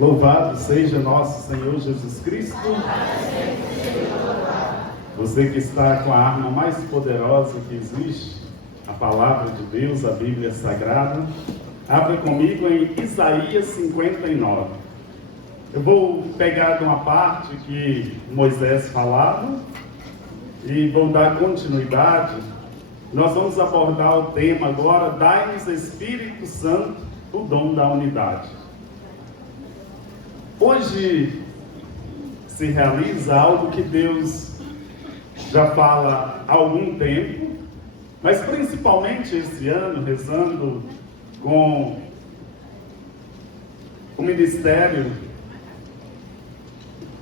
Louvado seja nosso Senhor Jesus Cristo. Você que está com a arma mais poderosa que existe, a Palavra de Deus, a Bíblia Sagrada, abra comigo em Isaías 59. Eu vou pegar de uma parte que Moisés falava e vou dar continuidade. Nós vamos abordar o tema agora: dai-nos Espírito Santo, o dom da unidade. Hoje se realiza algo que Deus já fala há algum tempo, mas principalmente esse ano, rezando com o ministério,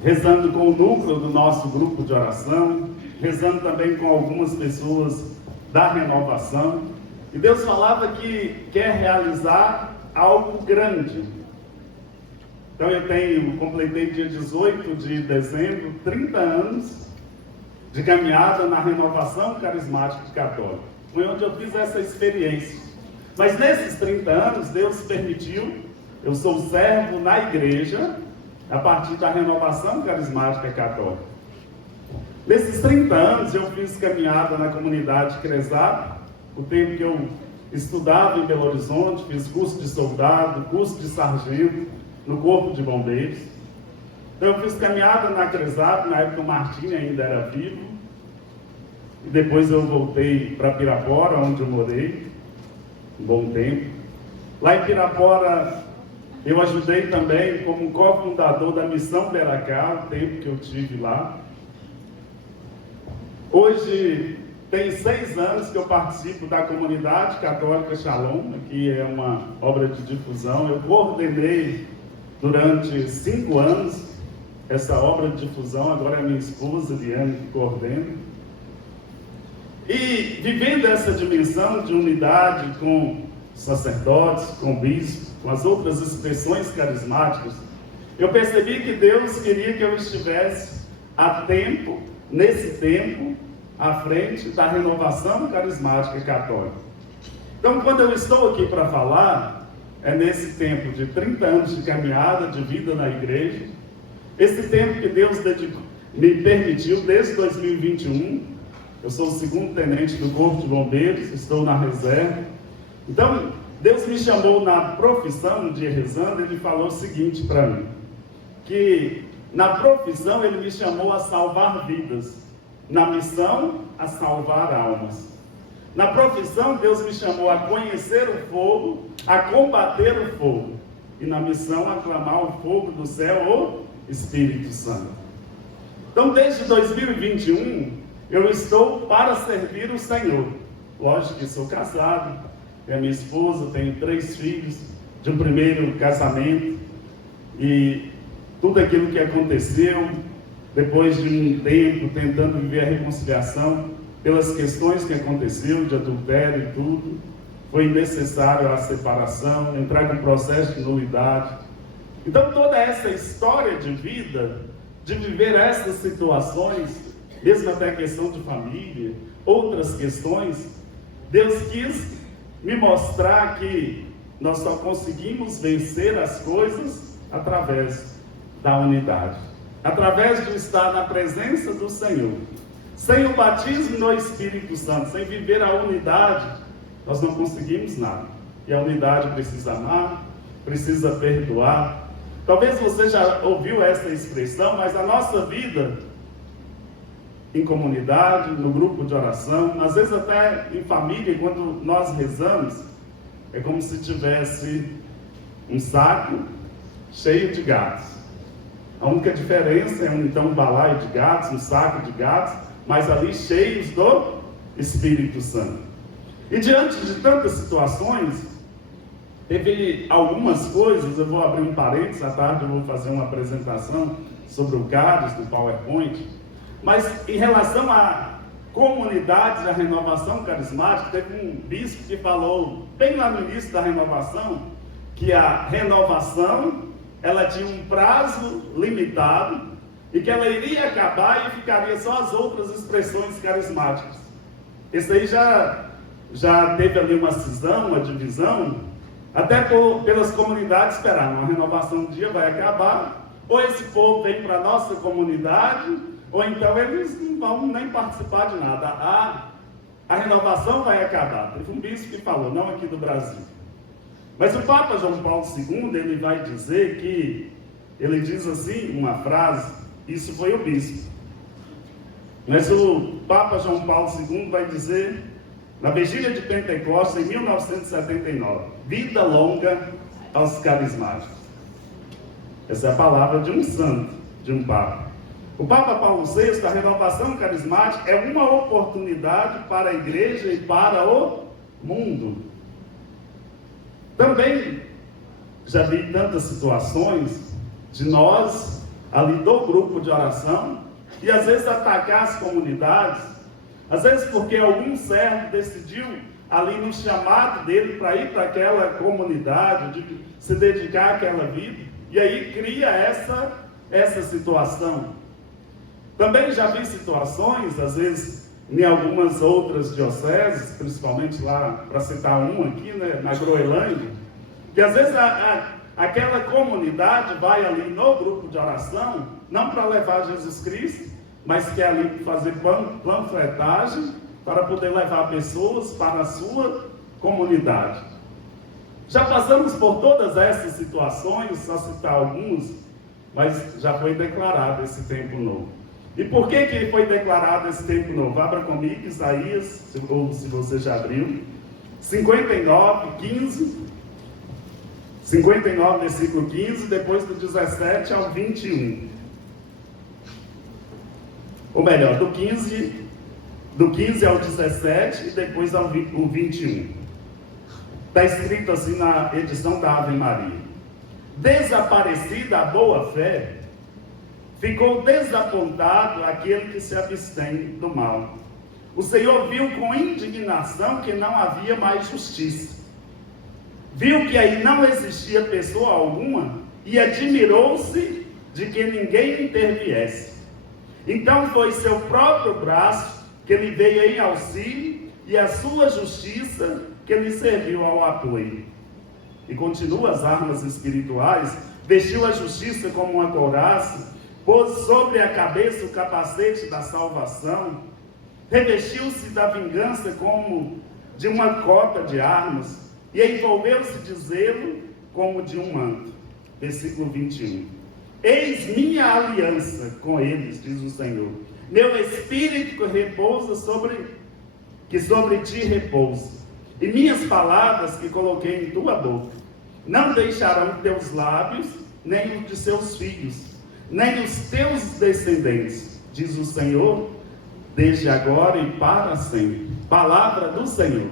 rezando com o núcleo do nosso grupo de oração, rezando também com algumas pessoas da renovação, e Deus falava que quer realizar algo grande. Então completei dia 18 de dezembro, 30 anos de caminhada na renovação carismática católica. Foi onde eu fiz essa experiência. Mas nesses 30 anos, Deus permitiu, eu sou servo na igreja, a partir da renovação carismática católica. Nesses 30 anos, eu fiz caminhada na comunidade Cresap, o tempo que eu estudava em Belo Horizonte, fiz curso de soldado, curso de sargento, no Corpo de Bombeiros. Então eu fiz caminhada na Cresap, na época o Martim ainda era vivo, e depois eu voltei para Pirapora, onde eu morei um bom tempo. Lá em Pirapora eu ajudei também como cofundador da Missão Beracá, o tempo que eu tive lá. Hoje tem 6 anos que eu participo da Comunidade Católica Shalom, que é uma obra de difusão. Eu coordenei durante 5 anos essa obra de difusão, agora é minha esposa, Liane, que coordena. E vivendo essa dimensão de unidade com sacerdotes, com bispos, com as outras expressões carismáticas, eu percebi que Deus queria que eu estivesse nesse tempo, à frente da renovação carismática católica. Então, quando eu estou aqui para falar, é nesse tempo de 30 anos de caminhada, de vida na igreja, esse tempo que Deus me permitiu desde 2021, eu sou o 2º tenente do Corpo de Bombeiros, estou na reserva. Então, Deus me chamou na profissão, um dia rezando, Ele falou o seguinte para mim, que na profissão Ele me chamou a salvar vidas, na missão a salvar almas. Na profissão, Deus me chamou a conhecer o fogo, a combater o fogo. E na missão, a clamar o fogo do céu, o Espírito Santo. Então, desde 2021, eu estou para servir o Senhor. Lógico que sou casado, tenho a minha esposa, tenho 3 filhos de um primeiro casamento. E tudo aquilo que aconteceu, depois de um tempo tentando viver a reconciliação, pelas questões que aconteceu, de adultério e tudo, foi necessário a separação, entrar em processo de nulidade. Então toda essa história de vida, de viver essas situações, mesmo até a questão de família, outras questões, Deus quis me mostrar que nós só conseguimos vencer as coisas através da unidade, através de estar na presença do Senhor. Sem o batismo no Espírito Santo, sem viver a unidade, nós não conseguimos nada. E a unidade precisa amar, precisa perdoar. Talvez você já ouviu essa expressão, mas a nossa vida em comunidade, no grupo de oração, às vezes até em família, quando nós rezamos, é como se tivesse um saco cheio de gatos. A única diferença é um balaio de gatos, um saco de gatos, mas ali cheios do Espírito Santo. E diante de tantas situações, teve algumas coisas, eu vou abrir um parênteses, à tarde eu vou fazer uma apresentação sobre o CARES do PowerPoint, mas em relação à comunidade da renovação carismática, teve um bispo que falou, bem lá no início da renovação, que a renovação, ela tinha um prazo limitado, e que ela iria acabar e ficaria só as outras expressões carismáticas. Esse aí já teve ali uma cisão, uma divisão, Até pelas comunidades esperaram, a renovação um dia vai acabar, ou esse povo vem para a nossa comunidade, ou então eles não vão nem participar de nada. A renovação vai acabar. Teve um bispo que falou, não aqui do Brasil. Mas o Papa João Paulo II, ele vai dizer que, ele diz assim, uma frase, isso foi o bispo. Mas o Papa João Paulo II vai dizer, na vigília de Pentecostes, em 1979, vida longa aos carismáticos. Essa é a palavra de um santo, de um Papa. O Papa Paulo VI, a renovação carismática é uma oportunidade para a igreja e para o mundo. Também já vi tantas situações de nós, ali do grupo de oração, e às vezes atacar as comunidades, às vezes porque algum servo decidiu ali no chamado dele para ir para aquela comunidade, de se dedicar àquela vida, e aí cria essa situação. Também já vi situações, às vezes em algumas outras dioceses, principalmente lá, para citar um aqui, né, na Groenlândia, que às vezes aquela comunidade vai ali no grupo de oração, não para levar Jesus Cristo, mas quer ali fazer panfletagem para poder levar pessoas para a sua comunidade. Já passamos por todas essas situações, só citar alguns, mas já foi declarado esse tempo novo. E por que foi declarado esse tempo novo? Abra comigo Isaías, ou se você já abriu, 59, 15, 59, versículo 15, depois do 17 ao 21. Ou melhor, do 15 ao 17 e depois ao 21. Está escrito assim na edição da Ave Maria. Desaparecida a boa fé, ficou desapontado aquele que se abstém do mal. O Senhor viu com indignação que não havia mais justiça. Viu que aí não existia pessoa alguma e admirou-se de que ninguém interviesse. Então foi seu próprio braço que lhe veio em auxílio e a sua justiça que lhe serviu ao apoio. E continua as armas espirituais, vestiu a justiça como uma couraça, pôs sobre a cabeça o capacete da salvação, revestiu-se da vingança como de uma cota de armas, e envolveu-se de zelo como de um manto. Versículo 21. Eis minha aliança com eles, diz o Senhor. Meu espírito que sobre ti repousa, e minhas palavras que coloquei em tua boca, não deixarão teus lábios, nem os de seus filhos, nem os teus descendentes, diz o Senhor, desde agora e para sempre. Palavra do Senhor.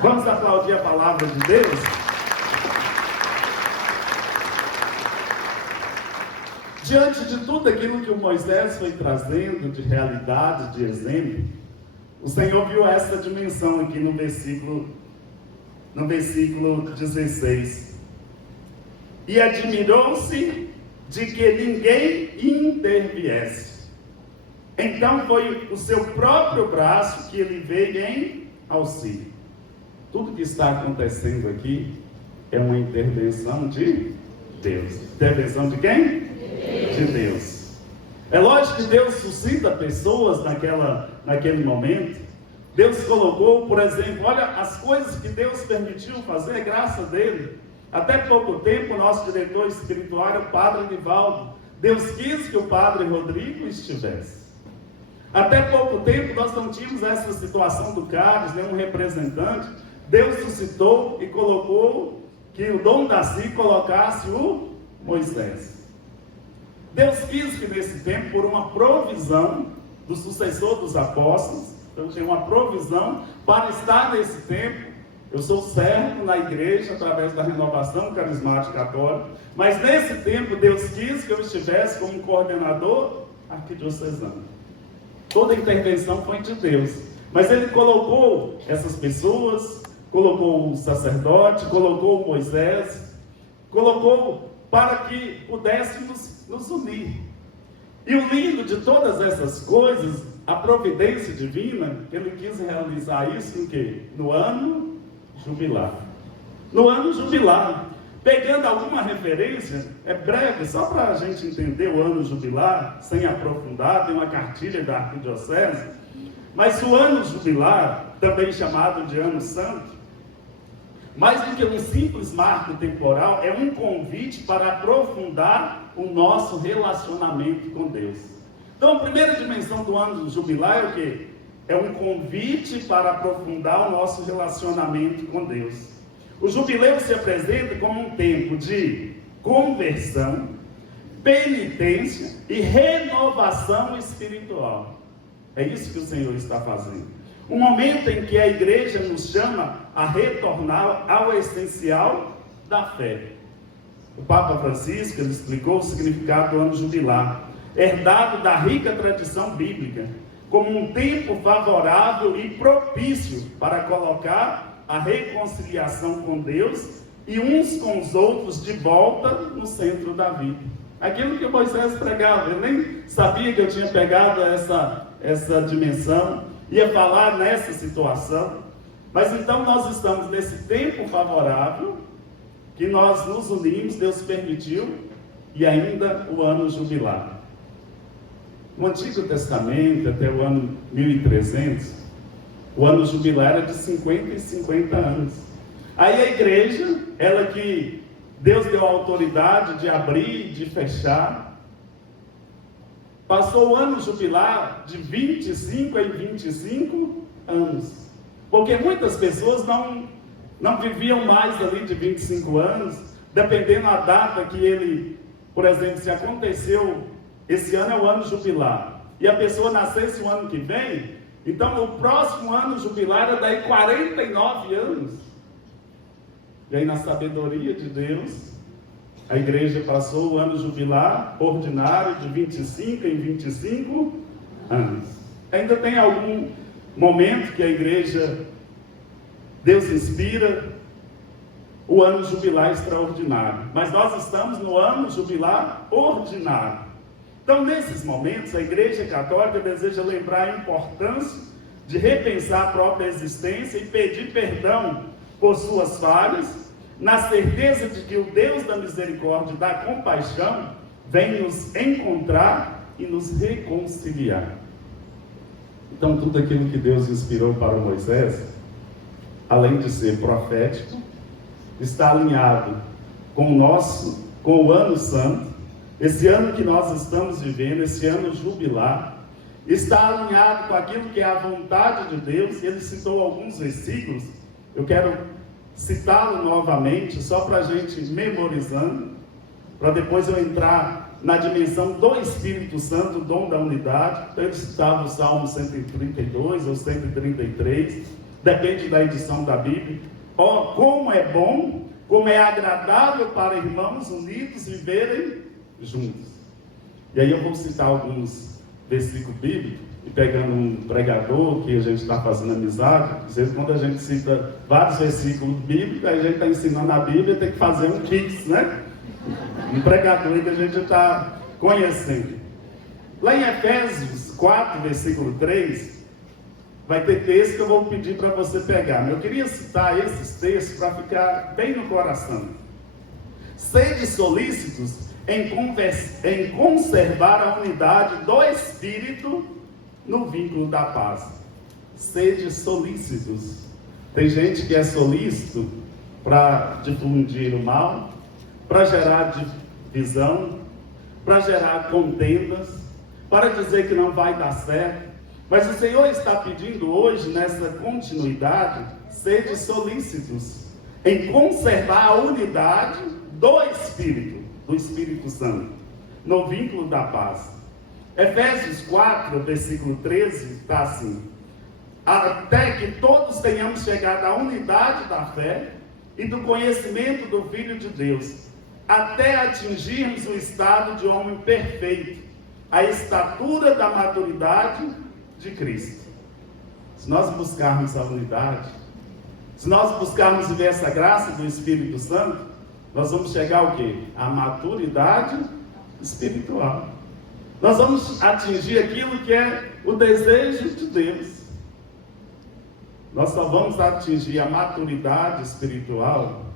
Vamos aplaudir a palavra de Deus? Diante de tudo aquilo que o Moisés foi trazendo de realidade, de exemplo, o Senhor viu essa dimensão aqui no versículo 16. E admirou-se de que ninguém interviesse. Então foi o seu próprio braço que ele veio em auxílio. Tudo que está acontecendo aqui é uma intervenção de Deus. Intervenção de quem? De Deus. É lógico que Deus suscita pessoas naquele momento. Deus colocou, por exemplo, olha as coisas que Deus permitiu fazer, é graça dele. Até pouco tempo, o nosso diretor espiritual era o Padre Nivaldo. Deus quis que o Padre Rodrigo estivesse. Até pouco tempo, nós não tínhamos essa situação do Carlos, nenhum representante. Deus suscitou e colocou que o Dom Daci colocasse o Moisés. Deus quis que nesse tempo, por uma provisão do sucessor dos apóstolos, então tinha uma provisão para estar nesse tempo. Eu sou servo na igreja através da renovação carismática católica, mas nesse tempo Deus quis que eu estivesse como coordenador arquidiocesano. Toda a intervenção foi de Deus, mas Ele colocou essas pessoas, colocou o sacerdote, colocou o Moisés, colocou para que pudéssemos nos unir. E o lindo de todas essas coisas, a providência divina, Ele quis realizar isso em quê? No ano jubilar. no ano jubilar. Pegando alguma referência, é breve, só para a gente entender o ano jubilar, sem aprofundar, tem uma cartilha da Arquidiocese, mas o ano jubilar, também chamado de ano santo, mais do que um simples marco temporal, é um convite para aprofundar o nosso relacionamento com Deus. Então, a primeira dimensão do ano jubilar é o quê? É um convite para aprofundar o nosso relacionamento com Deus. O jubileu se apresenta como um tempo de conversão, penitência e renovação espiritual. É isso que o Senhor está fazendo. Um momento em que a igreja nos chama a retornar ao essencial da fé. O Papa Francisco ele explicou o significado do ano jubilar, herdado da rica tradição bíblica, como um tempo favorável e propício para colocar a reconciliação com Deus e uns com os outros de volta no centro da vida. Aquilo que Moisés pregava, eu nem sabia que eu tinha pegado essa dimensão, ia falar nessa situação, mas então nós estamos nesse tempo favorável, que nós nos unimos, Deus permitiu, e ainda o ano jubilar. No Antigo Testamento, até o ano 1300, o ano jubilar era de 50 e 50 anos. Aí a igreja, ela que Deus deu a autoridade de abrir e de fechar, passou o ano jubilar de 25 em 25 anos. Porque muitas pessoas não viviam mais ali de 25 anos, dependendo da data que ele, por exemplo, se aconteceu, esse ano é o ano jubilar, e a pessoa nascesse o ano que vem, então o próximo ano jubilar é daí 49 anos. E aí na sabedoria de Deus, a igreja passou o ano jubilar ordinário de 25 em 25 anos. Ainda tem algum momento que a igreja, Deus inspira o ano jubilar extraordinário. Mas nós estamos no ano jubilar ordinário. Então, nesses momentos, a Igreja Católica deseja lembrar a importância de repensar a própria existência e pedir perdão por suas falhas, na certeza de que o Deus da misericórdia e da compaixão vem nos encontrar e nos reconciliar. Então, tudo aquilo que Deus inspirou para Moisés, além de ser profético, está alinhado com o ano santo. Esse ano que nós estamos vivendo, esse ano jubilar, está alinhado com aquilo que é a vontade de Deus. Ele citou alguns versículos, eu quero citá-lo novamente, só para a gente memorizando, para depois eu entrar na dimensão do Espírito Santo, o dom da unidade. Então ele citava o Salmo 132 ou 133, depende da edição da Bíblia. Ó, como é bom, como é agradável para irmãos unidos viverem juntos. E aí eu vou citar alguns versículos bíblicos, e pegando um pregador que a gente está fazendo amizade, às vezes quando a gente cita vários versículos bíblicos, aí a gente está ensinando a Bíblia, tem que fazer um kits, né? Um pregador que a gente está conhecendo. Lá em Efésios 4, versículo 3, vai ter texto que eu vou pedir para você pegar. Mas eu queria citar esses textos para ficar bem no coração. Sede solícitos em conservar a unidade do Espírito no vínculo da paz. Sede solícitos. Tem gente que é solícito para difundir o mal, para gerar divisão, para gerar contendas, para dizer que não vai dar certo. Mas o Senhor está pedindo hoje, nessa continuidade, sede solícitos em conservar a unidade do Espírito Santo, no vínculo da paz. Efésios 4, versículo 13, está assim: até que todos tenhamos chegado à unidade da fé e do conhecimento do Filho de Deus, até atingirmos o estado de homem perfeito, a estatura da maturidade de Cristo. Se nós buscarmos a unidade, se nós buscarmos viver essa graça do Espírito Santo, nós vamos chegar ao quê? À maturidade espiritual. Nós vamos atingir aquilo que é o desejo de Deus. Nós só vamos atingir a maturidade espiritual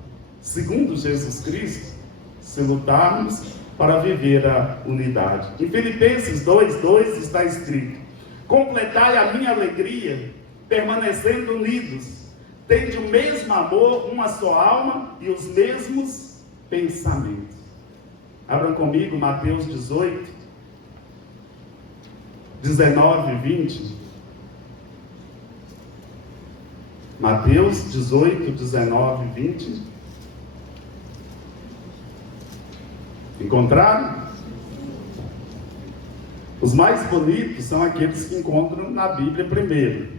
segundo Jesus Cristo, se lutarmos para viver a unidade. Em Filipenses 2:2 está escrito: completai a minha alegria, permanecendo unidos, tende o mesmo amor, uma só alma e os mesmos pensamentos. Abram comigo Mateus 18, 19 e 20. Mateus 18, 19 e 20. Encontraram? Os mais bonitos são aqueles que encontram na Bíblia primeiro.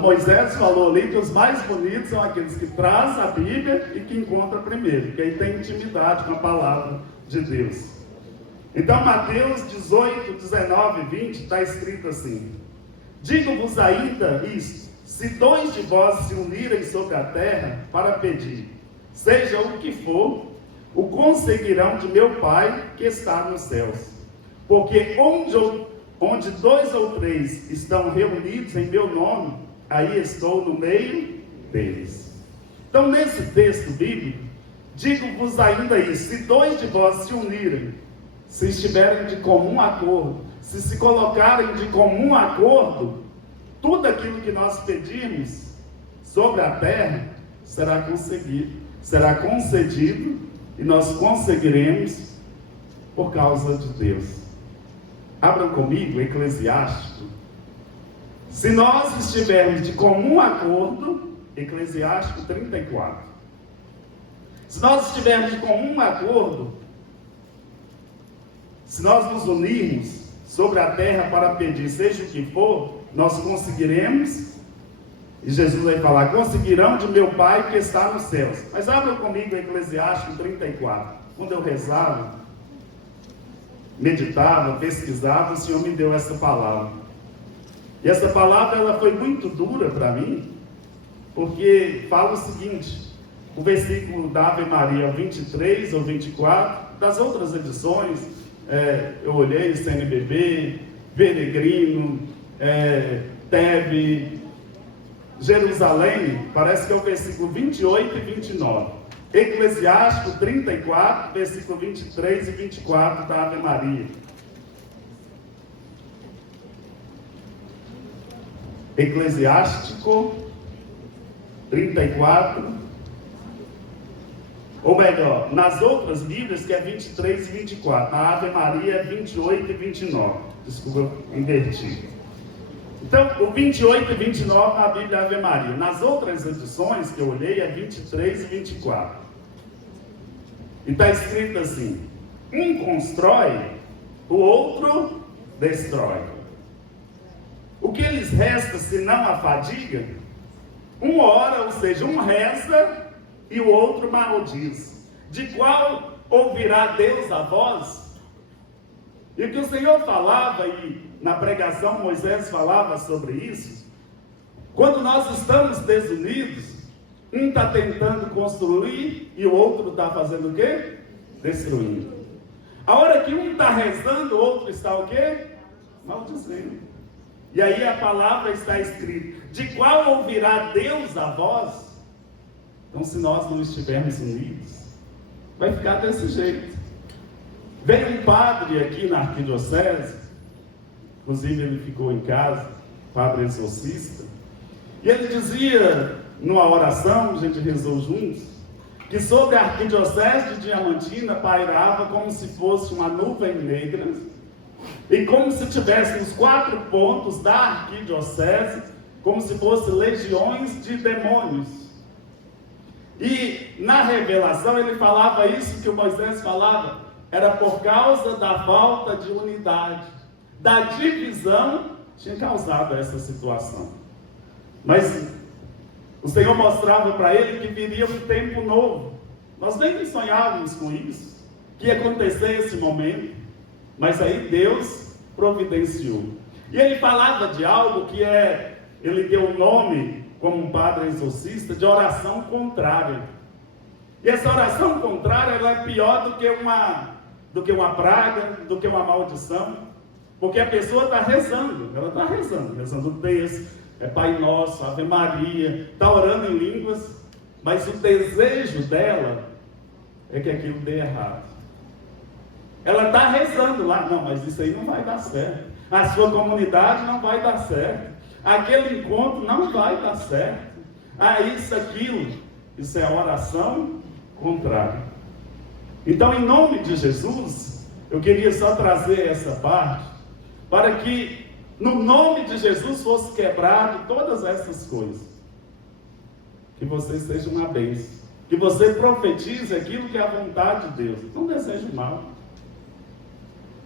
Moisés falou ali que os mais bonitos são aqueles que trazem a Bíblia e que encontram primeiro, que aí tem intimidade com a palavra de Deus. Então, Mateus 18, 19 e 20 está escrito assim: digo-vos ainda isto, se dois de vós se unirem sobre a terra para pedir, seja o que for, o conseguirão de meu Pai que está nos céus. Porque onde dois ou três estão reunidos em meu nome, aí estou no meio deles. Então, nesse texto bíblico, digo-vos ainda isso, se dois de vós se unirem, se estiverem de comum acordo, se colocarem de comum acordo, tudo aquilo que nós pedirmos sobre a terra será concedido e nós conseguiremos por causa de Deus. Abram comigo Eclesiástico. Se nós estivermos de comum acordo, Eclesiástico 34. Se nós estivermos de comum acordo, se nós nos unirmos sobre a terra para pedir, seja o que for, nós conseguiremos. E Jesus vai falar: conseguirão de meu Pai que está nos céus. Mas abra comigo Eclesiástico 34. Quando eu rezava, meditava, pesquisava, o Senhor me deu essa palavra. E essa palavra ela foi muito dura para mim, porque fala o seguinte: o versículo da Ave Maria 23 ou 24, das outras edições, eu olhei CNBB, Peregrino, Tebe, Jerusalém, parece que é o versículo 28 e 29. Eclesiástico 34, versículo 23 e 24 da Ave Maria. Eclesiástico 34, ou melhor, nas outras Bíblias que é 23 e 24, na Ave Maria é 28 e 29. Desculpa, eu inverti. Então, o 28 e 29 na Bíblia Ave Maria. Nas outras edições que eu olhei é 23 e 24. E está escrito assim: um constrói, o outro destrói. O que lhes resta senão a fadiga? Um ora, ou seja, um reza e o outro maldiz. De qual ouvirá Deus a voz? E o que o Senhor falava, e na pregação Moisés falava sobre isso, quando nós estamos desunidos, um está tentando construir e o outro está fazendo o quê? Destruindo. A hora que um está rezando, o outro está o quê? Maldizendo. E aí a palavra está escrita: de qual ouvirá Deus a voz? Então, se nós não estivermos unidos, vai ficar desse jeito. Veio um padre aqui na arquidiocese, inclusive ele ficou em casa, padre exorcista, e ele dizia, numa oração, a gente rezou juntos, que sobre a arquidiocese de Diamantina pairava como se fosse uma nuvem negra, e como se tivesse os 4 pontos da arquidiocese, como se fossem legiões de demônios. E na revelação ele falava isso que o Moisés falava, era por causa da falta de unidade, da divisão, tinha causado essa situação. Mas o Senhor mostrava para ele que viria um tempo novo. Nós nem sonhávamos com isso, que ia acontecer esse momento, mas aí Deus providenciou. E ele falava de algo que ele deu o nome, como um padre exorcista, de oração contrária. E essa oração contrária, ela é pior do que uma praga, do que uma maldição, porque a pessoa está rezando, ela está rezando o texto, é Pai Nosso, Ave Maria, está orando em línguas, mas o desejo dela é que aquilo dê errado. Ela está rezando lá, não, mas isso aí não vai dar certo. A sua comunidade não vai dar certo. Aquele encontro não vai dar certo. Isso, aquilo. Isso é oração contrária. Então, em nome de Jesus, eu queria só trazer essa parte, para que, no nome de Jesus, fosse quebrado todas essas coisas. Que você seja uma bênção. Que você profetize aquilo que é a vontade de Deus. Não deseje mal.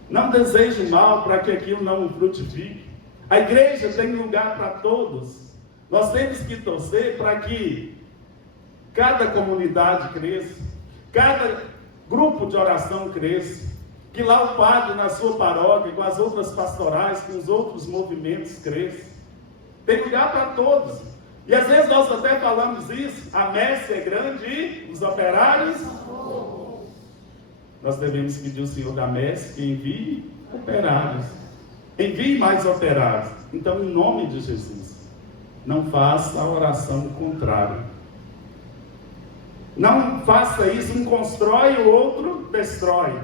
Não deseje mal para que aquilo não frutifique. A igreja tem lugar para todos. Nós temos que torcer para que cada comunidade cresça, cada grupo de oração cresça, que lá o padre na sua paróquia, com as outras pastorais, com os outros movimentos cresça. Tem lugar para todos. E às vezes nós até falamos isso, a messe é grande e os operários... Nós devemos pedir ao Senhor da messe que envie operários. Envie mais operários. Então, em nome de Jesus, não faça a oração contrária. Não faça isso, um constrói, o outro destrói.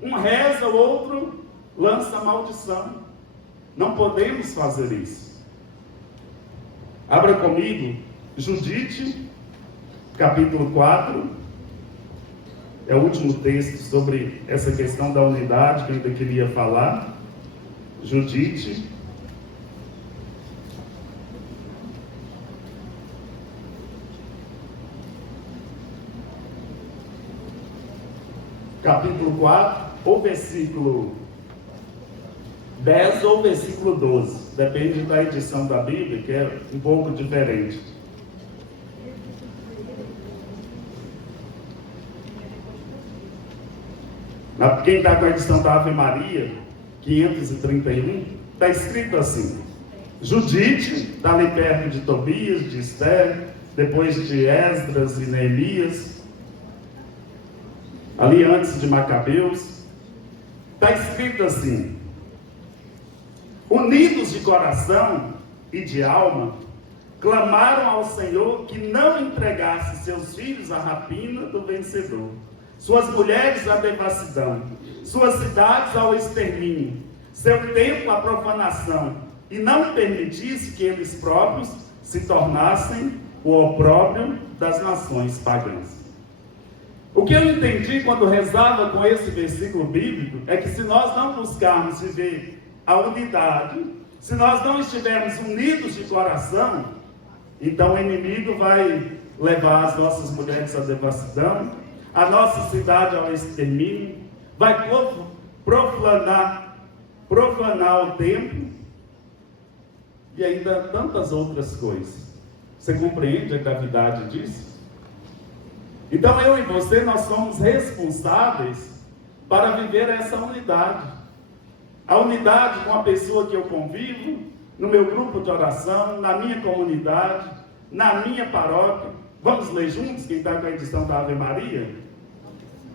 Um reza, o outro lança maldição. Não podemos fazer isso. Abra comigo, Judite, capítulo 4. É o último texto sobre essa questão da unidade que eu ainda queria falar. Judite. Capítulo 4, ou versículo 10 ou versículo 12. Depende da edição da Bíblia, que é um pouco diferente. Quem está com a edição da Ave Maria, 531, está escrito assim: Judite, está ali perto de Tobias, de Esther, depois de Esdras e Neemias, ali antes de Macabeus, está escrito assim: unidos de coração e de alma, clamaram ao Senhor que não entregasse seus filhos à rapina do vencedor, suas mulheres à devassidão, suas cidades ao extermínio, seu templo à profanação, e não permitisse que eles próprios se tornassem o opróbrio das nações pagãs. O que eu entendi quando rezava com esse versículo bíblico é que se nós não buscarmos viver a unidade, se nós não estivermos unidos de coração, então o inimigo vai levar as nossas mulheres à devassidão, a nossa cidade ao extermínio, vai profanar o templo e ainda tantas outras coisas. Você compreende a gravidade disso? Então eu e você, nós somos responsáveis para viver essa unidade. A unidade com a pessoa que eu convivo, no meu grupo de oração, na minha comunidade, na minha paróquia. Vamos ler juntos, quem está com a edição da Ave Maria?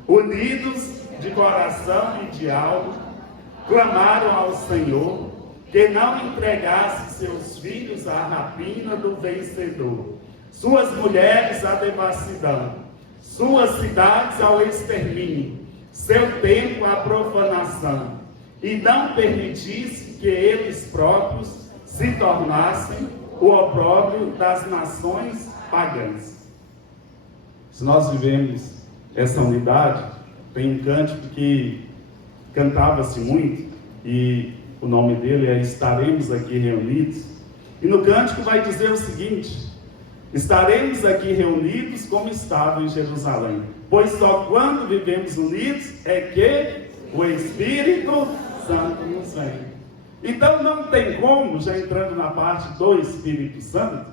Unidos de coração e de alma, clamaram ao Senhor que não entregasse seus filhos à rapina do vencedor, suas mulheres à devassidão, suas cidades ao extermínio, seu templo à profanação, e não permitisse que eles próprios se tornassem o opróbrio das nações pagãs. Se nós vivemos essa unidade, tem um cântico que cantava-se muito, e o nome dele é Estaremos Aqui Reunidos, e no cântico vai dizer o seguinte: estaremos aqui reunidos como estavam em Jerusalém, pois só quando vivemos unidos é que o Espírito Santo nos vem. Então não tem como, já entrando na parte do Espírito Santo,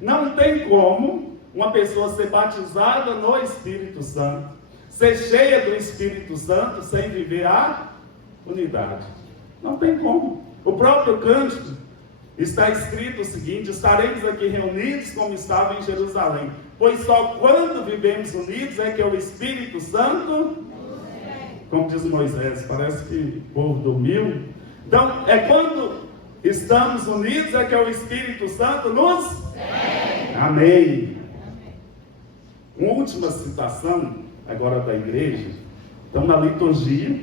não tem como uma pessoa ser batizada no Espírito Santo, ser cheia do Espírito Santo, sem viver a unidade. Não tem como. O próprio cântico está escrito o seguinte: estaremos aqui reunidos como estavam em Jerusalém, pois só quando vivemos unidos é que o Espírito Santo, como diz Moisés, parece que o povo dormiu. Então, é quando estamos unidos, é que o Espírito Santo nos... Amém. Uma última citação, agora da igreja. Então, na liturgia,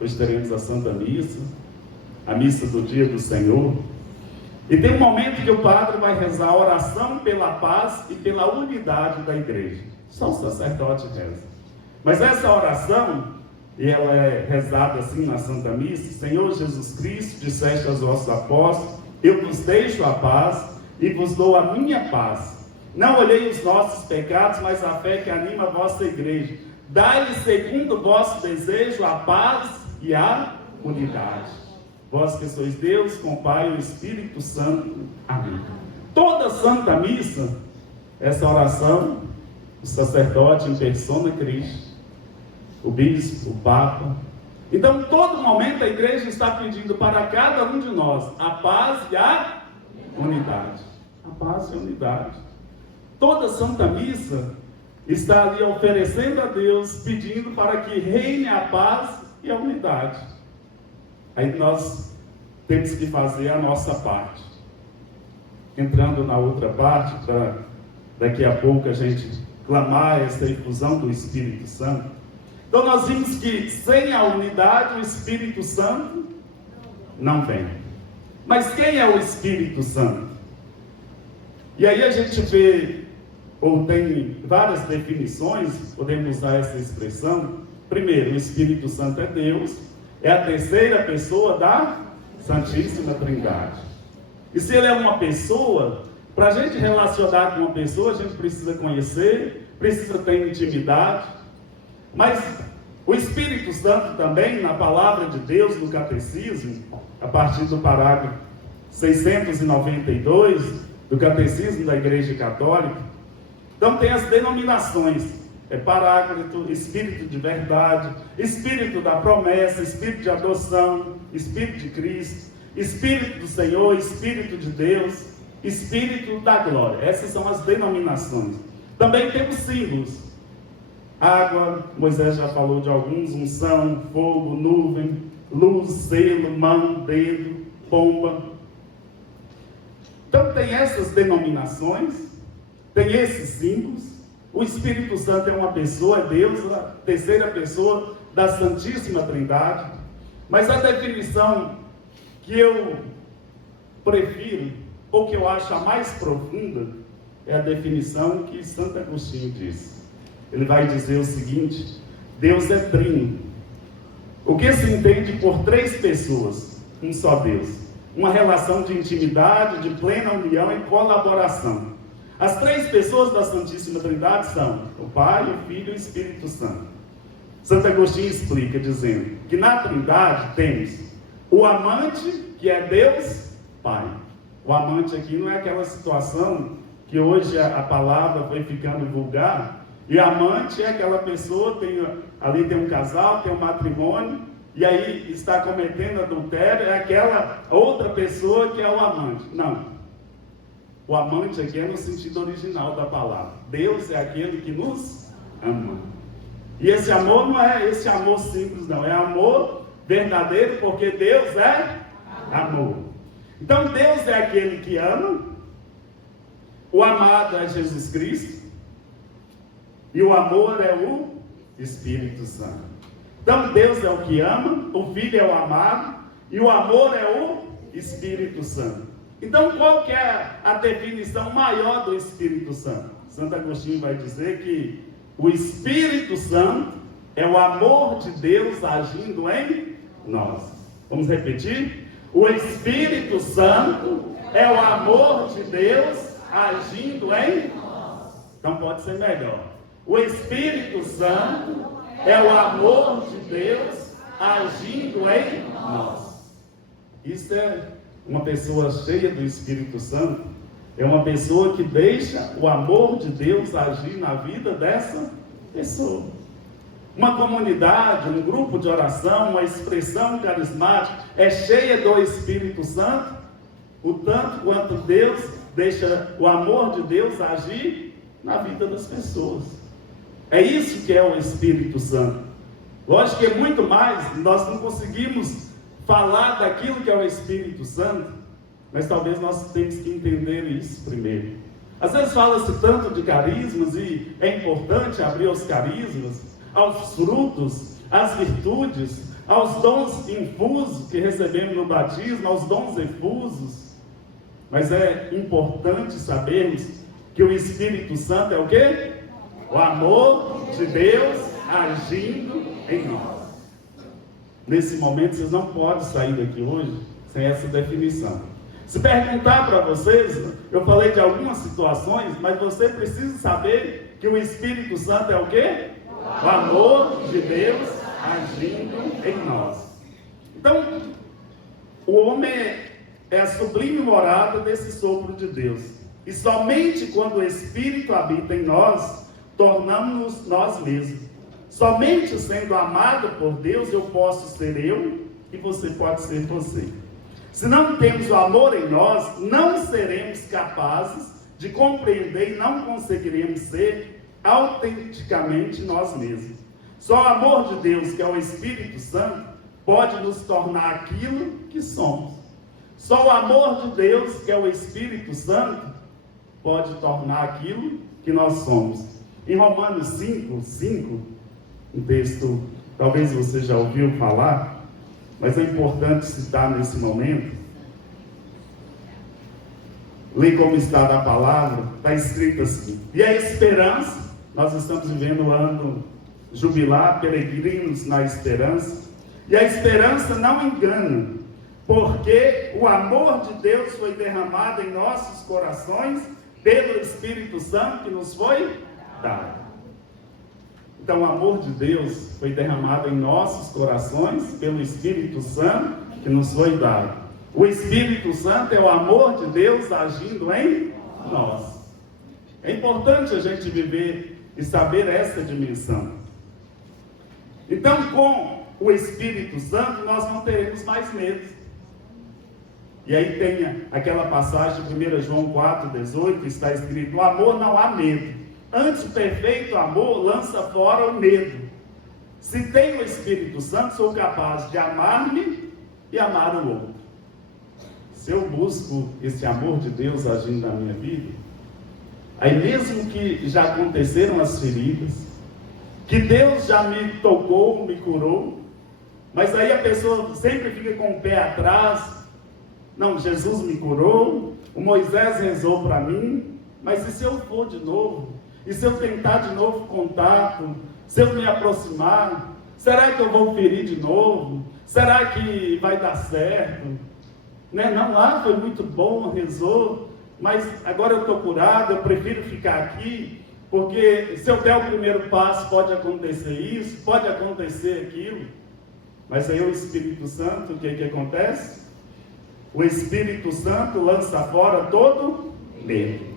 hoje teremos a Santa Missa, a missa do dia do Senhor. E tem um momento que o padre vai rezar a oração pela paz e pela unidade da igreja. Só o sacerdote reza. Mas essa oração, e ela é rezada assim na Santa Missa: Senhor Jesus Cristo, disseste aos vossos apóstolos, eu vos deixo a paz e vos dou a minha paz. Não olhei os nossos pecados, mas a fé que anima a vossa igreja. Dai-lhe segundo o vosso desejo a paz e a unidade. Vós que sois Deus, com o Pai e o Espírito Santo. Amém. Toda Santa Missa, essa oração, o sacerdote em persona Cristo, o bispo, o Papa. Então, todo momento a igreja está pedindo para cada um de nós a paz e a unidade. A paz e a unidade. Toda Santa Missa está ali oferecendo a Deus, pedindo para que reine a paz e a unidade. Aí nós temos que fazer a nossa parte. Entrando na outra parte, para daqui a pouco a gente clamar essa infusão do Espírito Santo. Então nós vimos que sem a unidade o Espírito Santo não vem. Mas quem é o Espírito Santo? E aí a gente vê, ou tem várias definições, podemos usar essa expressão. Primeiro, o Espírito Santo é Deus, é a terceira pessoa da Santíssima Trindade. E se ele é uma pessoa, para a gente relacionar com uma pessoa, a gente precisa conhecer, precisa ter intimidade. Mas o Espírito Santo também, na palavra de Deus, no Catecismo, a partir do parágrafo 692 do Catecismo da Igreja Católica, então tem as denominações, Paráclito, Espírito de verdade, Espírito da promessa, Espírito de adoção, Espírito de Cristo, Espírito do Senhor, Espírito de Deus, Espírito da glória. Essas são as denominações. Também temos símbolos: água, Moisés já falou de alguns: unção, fogo, nuvem, luz, selo, mão, dedo, pomba. Então tem essas denominações, tem esses símbolos. O Espírito Santo é uma pessoa, é Deus, a terceira pessoa da Santíssima Trindade. Mas a definição que eu prefiro, ou que eu acho a mais profunda, é a definição que Santo Agostinho diz. Ele vai dizer o seguinte: Deus é trino. O que se entende por três pessoas, um só Deus. Uma relação de intimidade, de plena união e colaboração. As três pessoas da Santíssima Trindade são o Pai, o Filho e o Espírito Santo. Santo Agostinho explica dizendo que na Trindade temos o amante, que é Deus Pai. O amante aqui não é aquela situação que hoje a palavra foi ficando vulgar. E amante é aquela pessoa, ali tem um casal, tem um matrimônio, e aí está cometendo adultério, é aquela outra pessoa que é o amante. Não. O amante aqui é no sentido original da palavra. Deus é aquele que nos ama. E esse amor não é esse amor simples, não. É amor verdadeiro, porque Deus é amor. Então Deus é aquele que ama. O amado é Jesus Cristo. E o amor é o Espírito Santo. Então Deus é o que ama, o Filho é o amado, e o amor é o Espírito Santo. Então, qual que é a definição maior do Espírito Santo? Santo Agostinho vai dizer que o Espírito Santo é o amor de Deus agindo em nós. Vamos repetir? O Espírito Santo é o amor de Deus agindo em nós. Então, pode ser melhor. O Espírito Santo é o amor de Deus agindo em nós. Isso é uma pessoa cheia do Espírito Santo, é uma pessoa que deixa o amor de Deus agir na vida dessa pessoa. Uma comunidade, um grupo de oração, uma expressão carismática é cheia do Espírito Santo, o tanto quanto Deus deixa o amor de Deus agir na vida das pessoas. É isso que é o Espírito Santo. Lógico que é muito mais, nós não conseguimos falar daquilo que é o Espírito Santo, Mas talvez nós temos que entender isso primeiro. Às vezes fala-se tanto de carismas e é importante abrir aos carismas, aos frutos, às virtudes, aos dons infusos que recebemos no batismo, aos dons efusos. Mas é importante sabermos que o Espírito Santo é o quê? O amor de Deus agindo em nós. Nesse momento, vocês não podem sair daqui hoje sem essa definição. Se perguntar para vocês, eu falei de algumas situações, mas você precisa saber que o Espírito Santo é o quê? O amor de Deus agindo em nós. Então, o homem é a sublime morada desse sopro de Deus. E somente quando o Espírito habita em nós, tornamos-nos nós mesmos. Somente sendo amado por Deus, eu posso ser eu e você pode ser você. Se não temos o amor em nós, não seremos capazes de compreender e não conseguiremos ser autenticamente nós mesmos. Só o amor de Deus, que é o Espírito Santo, pode nos tornar aquilo que somos. Só o amor de Deus, que é o Espírito Santo, pode tornar aquilo que nós somos. Em Romanos 5, um texto, talvez você já ouviu falar, mas é importante citar nesse momento. Lê como está na palavra, está escrito assim: e a esperança, nós estamos vivendo o ano jubilar, peregrinos na esperança, e a esperança não engana, porque o amor de Deus foi derramado em nossos corações pelo Espírito Santo que nos foi dado. Então o amor de Deus foi derramado em nossos corações pelo Espírito Santo que nos foi dado. O Espírito Santo é o amor de Deus agindo em nós. É importante a gente viver e saber essa dimensão. Então, com o Espírito Santo, nós não teremos mais medo. E aí tem aquela passagem de 1 João 4,18, está escrito: no amor não há medo. Antes, o perfeito amor lança fora o medo. Se tenho o Espírito Santo, sou capaz de amar-me e amar o outro. Se eu busco esse amor de Deus agindo na minha vida, aí mesmo que já aconteceram as feridas, que Deus já me tocou, me curou, mas aí a pessoa sempre fica com o pé atrás. Não, Jesus me curou, o Moisés rezou para mim, mas e se eu for de novo? E se eu tentar de novo contato? Se eu me aproximar? Será que eu vou ferir de novo? Será que vai dar certo? Não, lá foi muito bom, rezou, mas agora eu estou curado, eu prefiro ficar aqui, porque se eu der o primeiro passo pode acontecer isso, pode acontecer aquilo. Mas aí o Espírito Santo, o que acontece? O Espírito Santo lança fora todo medo.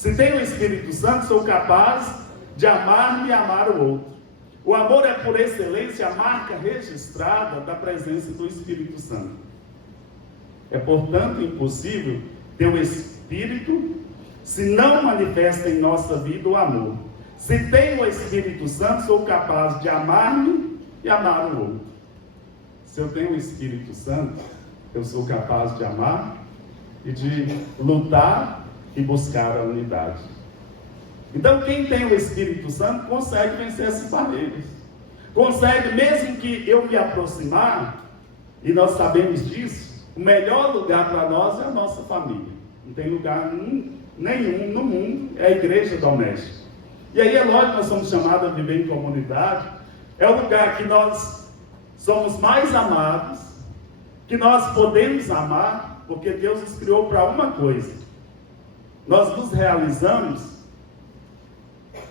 Se tenho o Espírito Santo, sou capaz de amar-me e amar o outro. O amor é, por excelência, a marca registrada da presença do Espírito Santo. É, portanto, impossível ter o Espírito se não manifesta em nossa vida o amor. Se tenho o Espírito Santo, sou capaz de amar-me e amar o outro. Se eu tenho o Espírito Santo, eu sou capaz de amar e de lutar e buscar a unidade. Então, quem tem o Espírito Santo consegue vencer essas barreiras. Consegue, mesmo que eu me aproximar, e nós sabemos disso, o melhor lugar para nós é a nossa família. Não tem lugar nenhum no mundo, é a igreja doméstica. E aí é lógico que nós somos chamados a viver em comunidade. É o lugar que nós somos mais amados, que nós podemos amar, porque Deus nos criou para uma coisa. Nós nos realizamos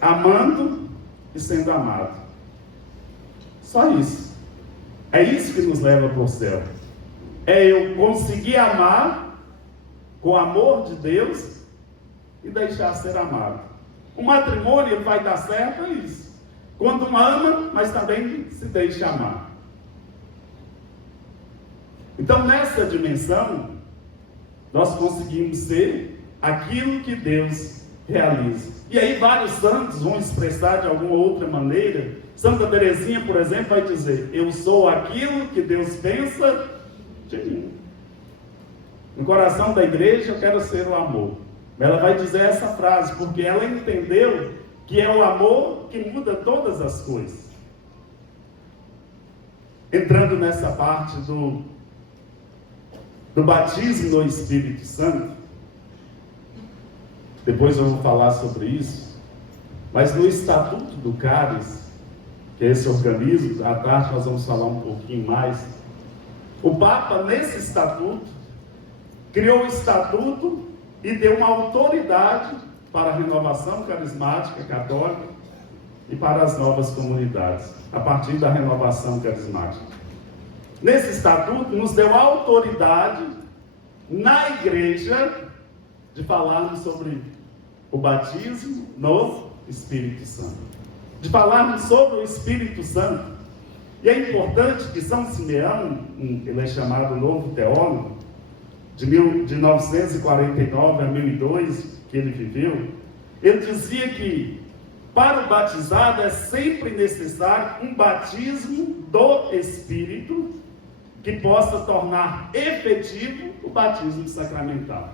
amando e sendo amado. Só isso. É isso que nos leva para o céu. É eu conseguir amar com o amor de Deus e deixar ser amado. O matrimônio vai dar certo, é isso. Quando um ama, mas também se deixa amar. Então, nessa dimensão, nós conseguimos ser aquilo que Deus realiza. E aí vários santos vão expressar de alguma outra maneira. Santa Teresinha, por exemplo, vai dizer: eu sou aquilo que Deus pensa de mim. No coração da igreja eu quero ser o amor. Ela vai dizer essa frase, porque ela entendeu que é o amor que muda todas as coisas. Entrando nessa parte do batismo no Espírito Santo, depois eu vou falar sobre isso, mas no Estatuto do Cáris, que é esse organismo, à tarde nós vamos falar um pouquinho mais, o Papa, nesse estatuto, criou o estatuto e deu uma autoridade para a renovação carismática católica e para as novas comunidades, a partir da renovação carismática. Nesse estatuto, nos deu a autoridade na igreja de falarmos sobre o batismo no Espírito Santo, de falarmos sobre o Espírito Santo. E é importante que São Simeão, ele é chamado Novo Teólogo, de 949 a 1002, que ele viveu, ele dizia que para o batizado é sempre necessário um batismo do Espírito que possa tornar efetivo o batismo sacramental.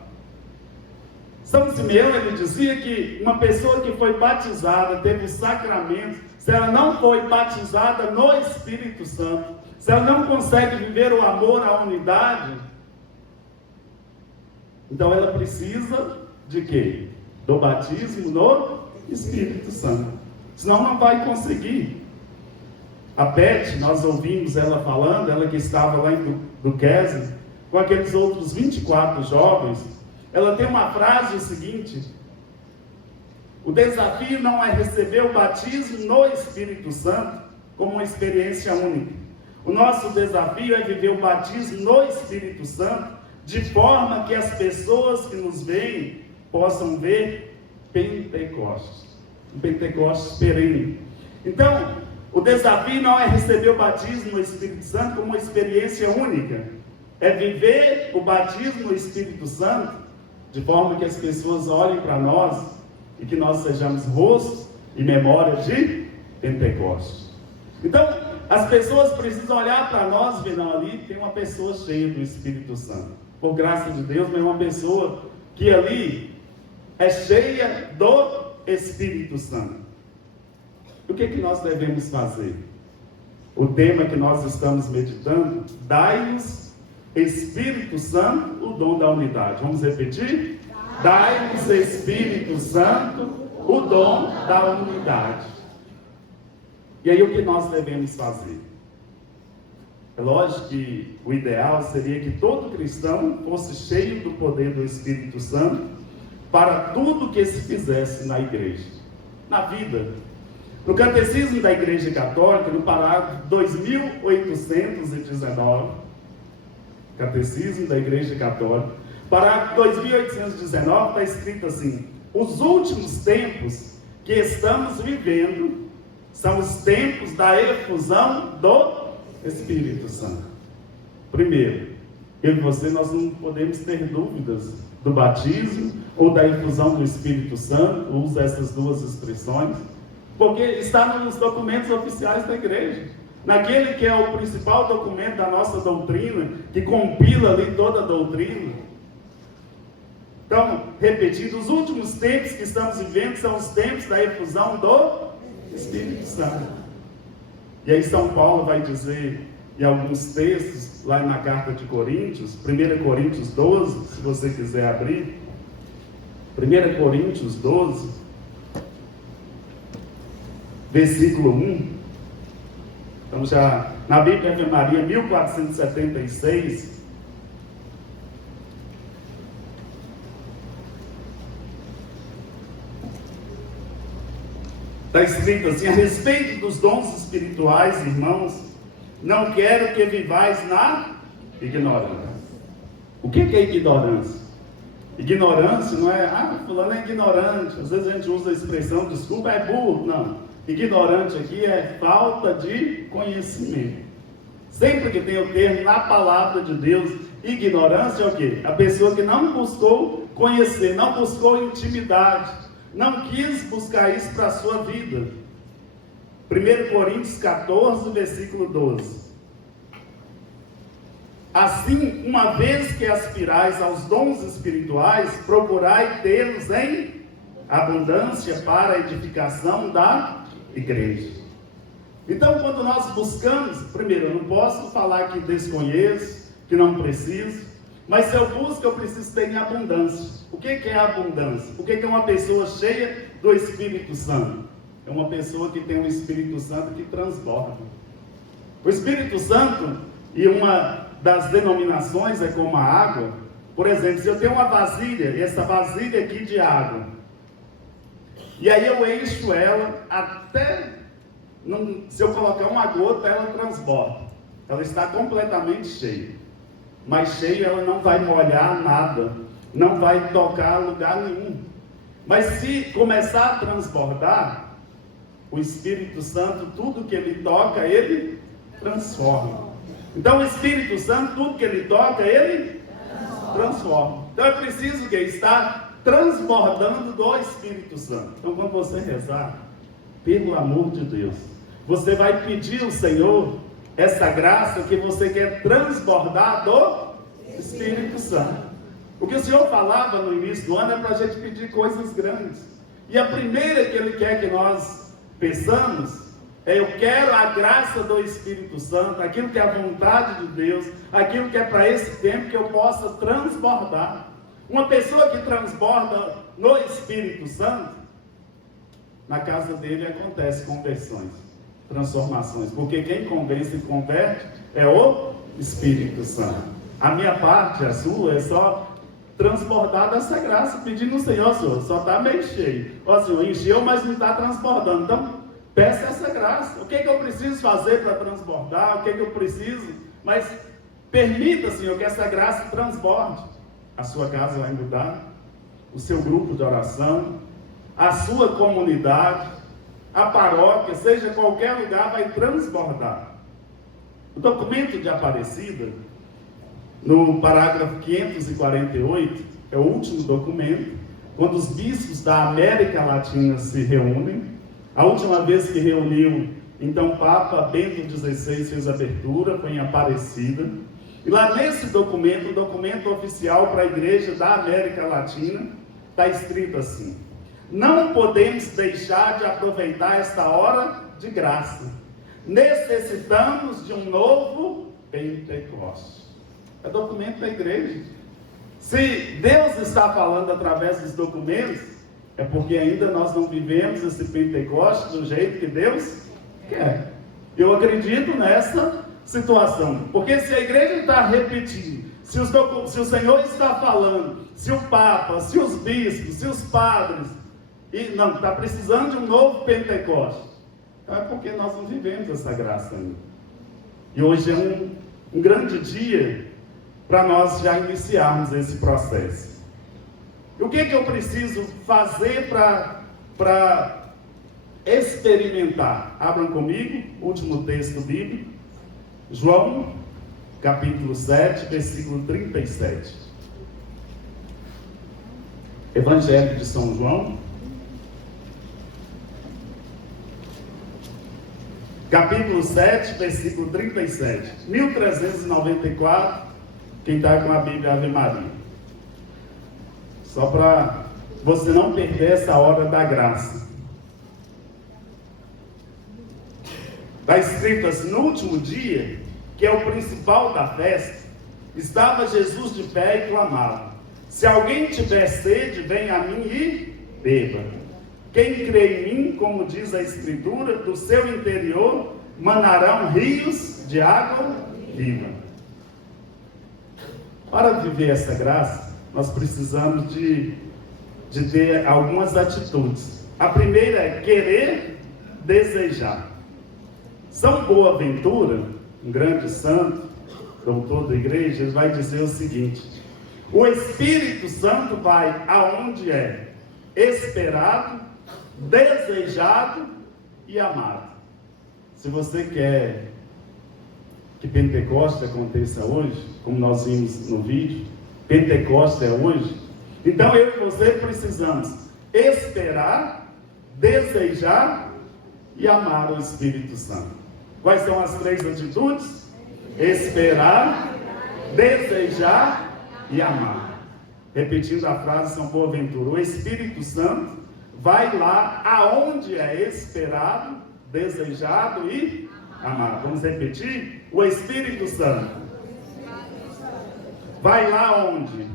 São Simeão, ele dizia que uma pessoa que foi batizada, teve o sacramento, se ela não foi batizada no Espírito Santo, se ela não consegue viver o amor à unidade, então ela precisa de quê? Do batismo no Espírito Santo. Senão não vai conseguir. A Beth, nós ouvimos ela falando, ela que estava lá em Duquesne, com aqueles outros 24 jovens, ela tem uma frase o seguinte: o desafio não é receber o batismo no Espírito Santo como uma experiência única. O nosso desafio é viver o batismo no Espírito Santo de forma que as pessoas que nos veem possam ver Pentecostes. Um Pentecostes perene. Então, o desafio não é receber o batismo no Espírito Santo como uma experiência única. É viver o batismo no Espírito Santo de forma que as pessoas olhem para nós e que nós sejamos rosto e memória de Pentecostes. Então, as pessoas precisam olhar para nós, vendo ali, tem uma pessoa cheia do Espírito Santo. Por graça de Deus, mas é uma pessoa que ali é cheia do Espírito Santo. O que nós devemos fazer? O tema que nós estamos meditando: dai-nos, Espírito Santo, o dom da unidade. Vamos repetir? Dai-nos, Espírito Santo, o dom da unidade. E aí o que nós devemos fazer? É lógico que o ideal seria que todo cristão fosse cheio do poder do Espírito Santo para tudo que se fizesse na igreja, na vida. No Catecismo da Igreja Católica, no parágrafo 2819, Catecismo da Igreja Católica, parágrafo 2819, está escrito assim: os últimos tempos que estamos vivendo são os tempos da efusão do Espírito Santo. Primeiro, eu e você, nós não podemos ter dúvidas do batismo ou da efusão do Espírito Santo, usa essas duas expressões, porque está nos documentos oficiais da igreja, naquele que é o principal documento da nossa doutrina, que compila ali toda a doutrina. Então, repetindo, os últimos tempos que estamos vivendo são os tempos da efusão do Espírito Santo. E aí São Paulo vai dizer em alguns textos, lá na carta de Coríntios, 1 Coríntios 12, se você quiser abrir, 1 Coríntios 12, versículo 1, estamos já na Bíblia Ave Maria, 1476, está escrito assim: a respeito dos dons espirituais, irmãos, não quero que vivais na ignorância. O que é ignorância? Ignorância não é, fulano é ignorante. Às vezes a gente usa a expressão, desculpa, é burro. Não. Ignorante aqui é falta de conhecimento. Sempre que tem o termo na palavra de Deus, ignorância é o quê? A pessoa que não buscou conhecer, não buscou intimidade, não quis buscar isso para a sua vida. 1 Coríntios 14, versículo 12. Assim, uma vez que aspirais aos dons espirituais, procurai tê-los em abundância para a edificação da igreja. Então, quando nós buscamos, primeiro, eu não posso falar que desconheço, que não preciso, mas se eu busco, eu preciso ter em abundância. O que é abundância? O que é uma pessoa cheia do Espírito Santo? É uma pessoa que tem um Espírito Santo que transborda. O Espírito Santo, e uma das denominações é como a água. Por exemplo, se eu tenho uma vasilha, essa vasilha aqui de água, e aí eu encho ela até, se eu colocar uma gota, ela transborda. Ela está completamente cheia. Mas cheia ela não vai molhar nada, não vai tocar lugar nenhum. Mas se começar a transbordar, o Espírito Santo, tudo que ele toca, ele transforma. Então o Espírito Santo, tudo que ele toca, ele transforma. Então é preciso que estar transbordando do Espírito Santo. Então quando você rezar, pelo amor de Deus, você vai pedir ao Senhor essa graça que você quer transbordar do Espírito Santo. O que o Senhor falava no início do ano é para a gente pedir coisas grandes. E a primeira que Ele quer que nós peçamos é: eu quero a graça do Espírito Santo, aquilo que é a vontade de Deus, aquilo que é para esse tempo que eu possa transbordar. Uma pessoa que transborda no Espírito Santo, na casa dele acontece conversões, transformações, porque quem convence e converte é o Espírito Santo. A minha parte, a sua, é só transbordar dessa graça, pedindo ao Senhor: Senhor, só está meio cheio. Ó Senhor, encheu, mas não está transbordando. Então, peça essa graça. O que eu preciso fazer para transbordar? O que eu preciso? Mas permita, Senhor, que essa graça transborde. A sua casa vai mudar, o seu grupo de oração, a sua comunidade, a paróquia, seja qualquer lugar, vai transbordar. O documento de Aparecida, no parágrafo 548, é o último documento, quando os bispos da América Latina se reúnem. A última vez que reuniu, então, o Papa Bento XVI fez a abertura, foi em Aparecida. E lá nesse documento, o documento oficial para a Igreja da América Latina, está escrito assim: não podemos deixar de aproveitar esta hora de graça. Necessitamos de um novo Pentecostes. É documento da igreja. Se Deus está falando através dos documentos, é porque ainda nós não vivemos esse Pentecostes do jeito que Deus quer. Eu acredito nessa situação, porque se a igreja está repetindo, se o Senhor está falando, se o Papa, se os bispos, se os padres, e não, está precisando de um novo Pentecostes, então é porque nós não vivemos essa graça ainda. E hoje é um grande dia para nós já iniciarmos esse processo. E o que eu preciso fazer para experimentar? Abram comigo, último texto bíblico, João, capítulo 7, versículo 37. Evangelho de São João, capítulo 7, versículo 37. 1394, quem está com a Bíblia, Ave Maria. Só para você não perder essa hora da graça. Está escrito assim: no último dia, que é o principal da festa, estava Jesus de pé e clamava: se alguém tiver sede, venha a mim e beba. Quem crê em mim, como diz a Escritura, do seu interior manarão rios de água viva. Para viver essa graça, nós precisamos de ter algumas atitudes. A primeira é querer desejar. São Boaventura, um grande santo, doutor da igreja, ele vai dizer o seguinte: o Espírito Santo vai aonde é esperado, desejado e amado. Se você quer que Pentecostes aconteça hoje, como nós vimos no vídeo, Pentecostes é hoje, então eu e você precisamos esperar, desejar e amar o Espírito Santo. Quais são as três atitudes? Esperar, desejar e amar. Repetindo a frase São Boaventura, o Espírito Santo vai lá aonde é esperado, desejado e amado. Vamos repetir? O Espírito Santo vai lá onde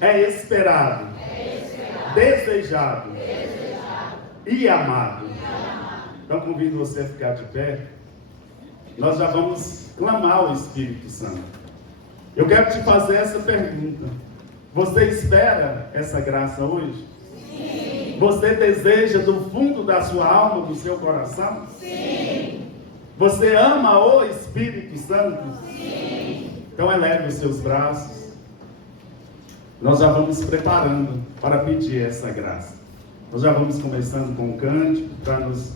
é esperado, desejado e amado. Então convido você a ficar de pé. Nós já vamos clamar o Espírito Santo. Eu quero te fazer essa pergunta. Você espera essa graça hoje? Sim. Você deseja do fundo da sua alma, do seu coração? Sim. Você ama o Espírito Santo? Sim. Então eleve os seus braços. Nós já vamos preparando para pedir essa graça. Nós já vamos começando com o cântico para nos